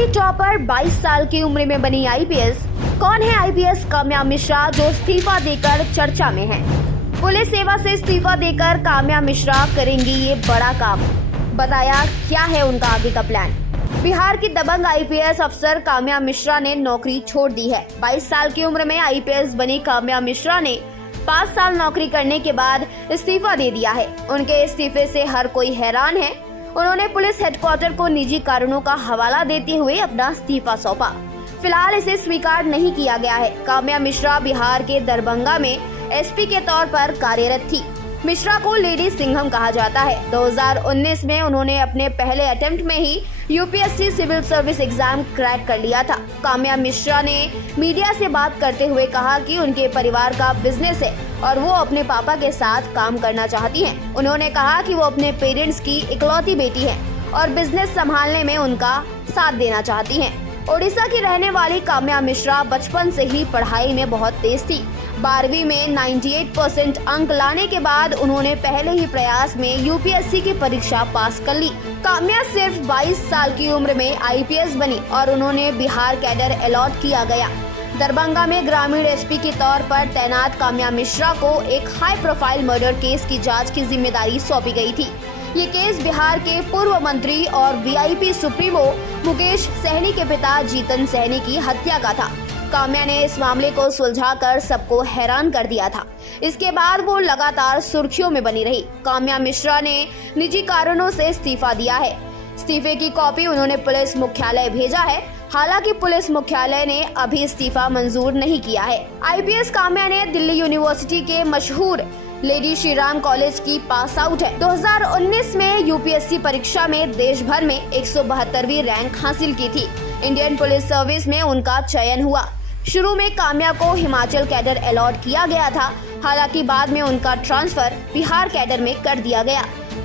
नौकरी टॉपर 22 साल की उम्र में बनी आईपीएस। कौन है आईपीएस काम्या मिश्रा जो इस्तीफा देकर चर्चा में है? पुलिस सेवा से इस्तीफा देकर काम्या मिश्रा करेंगी ये बड़ा काम। बताया क्या है उनका आगे का प्लान। बिहार की दबंग आईपीएस अफसर काम्या मिश्रा ने नौकरी छोड़ दी है। 22 साल की उम्र में आईपीएस बनी काम्या मिश्रा ने 5 साल नौकरी करने के बाद इस्तीफा दे दिया है। उनके इस्तीफे से हर कोई हैरान है। उन्होंने पुलिस हेडक्वार्टर को निजी कारणों का हवाला देते हुए अपना इस्तीफा सौंपा। फिलहाल इसे स्वीकार नहीं किया गया है। काम्या मिश्रा बिहार के दरभंगा में एसपी के तौर पर कार्यरत थी। मिश्रा को लेडी सिंघम कहा जाता है। 2019 में उन्होंने अपने पहले अटेम्प्ट में ही UPSC civil service exam crack कर लिया था। काम्या मिश्रा ने मीडिया से बात करते हुए कहा कि उनके परिवार का बिजनेस है और वो अपने पापा के साथ काम करना चाहती हैं। उन्होंने कहा कि वो अपने पेरेंट्स की इकलौती बेटी हैं और बिजनेस संभालने में उनका साथ देना चाहती हैं। ओडिशा की रहने वाली काम्या मिश्रा बचपन से ही पढ़ाई में बहुत तेज थी। 12वीं में 98% अंक लाने के बाद उन्होंने पहले ही प्रयास में यूपीएससी की परीक्षा पास कर ली। काम्या सिर्फ 22 साल की उम्र में आईपीएस बनी और उन्होंने बिहार कैडर अलॉट किया गया। दरभंगा में ग्रामीण एसपी के तौर पर तैनात काम्या मिश्रा को एक हाई प्रोफाइल मर्डर केस की जांच की जिम्मेदारी सौंपी गई थी। ये केस बिहार के पूर्व मंत्री और वीआईपी सुप्रीमो मुकेश सहनी के पिता जीतन सहनी की हत्या का था। काम्या ने इस मामले को सुलझाकर सबको हैरान कर दिया था। इसके बाद वो लगातार सुर्खियों में बनी रही। काम्या मिश्रा ने निजी कारणों से इस्तीफा दिया है। इस्तीफे की कॉपी उन्होंने पुलिस मुख्यालय भेजा है। हालांकि पुलिस मुख्यालय ने अभी इस्तीफा मंजूर नहीं किया है। आईपीएस काम्या ने दिल्ली यूनिवर्सिटी के मशहूर लेडी श्रीराम कॉलेज की पास आउट है। 2019 में यूपीएससी परीक्षा में देश भर में 172वीं रैंक हासिल की थी। इंडियन पुलिस सर्विस में उनका चयन हुआ। शुरू में काम्या को हिमाचल कैडर अलॉट किया गया था। हालांकि बाद में उनका ट्रांसफर बिहार कैडर में कर दिया गया।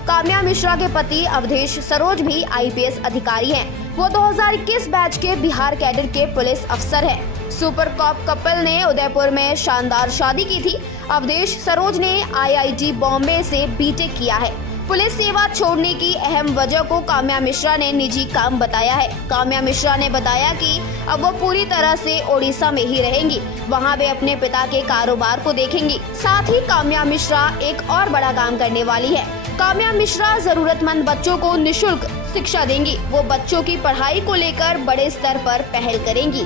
काम्या मिश्रा के पति अवधेश सरोज भी आईपीएस अधिकारी हैं। वो 2021 बैच के बिहार कैडर के पुलिस अफसर हैं। सुपर कॉप कपल ने उदयपुर में शानदार शादी की थी। अवधेश सरोज ने आईआईटी बॉम्बे से बीटेक किया है। पुलिस सेवा छोड़ने की अहम वजह को काम्या मिश्रा ने निजी काम बताया है। काम्या मिश्रा ने बताया कि अब वो पूरी तरह से ओडिशा में ही रहेंगी। वहां वे अपने पिता के कारोबार को देखेंगी। साथ ही काम्या मिश्रा एक और बड़ा काम करने वाली है। काम्या मिश्रा जरूरतमंद बच्चों को निशुल्क शिक्षा देंगी। वो बच्चों की पढ़ाई को लेकर बड़े स्तर पर पहल करेंगी।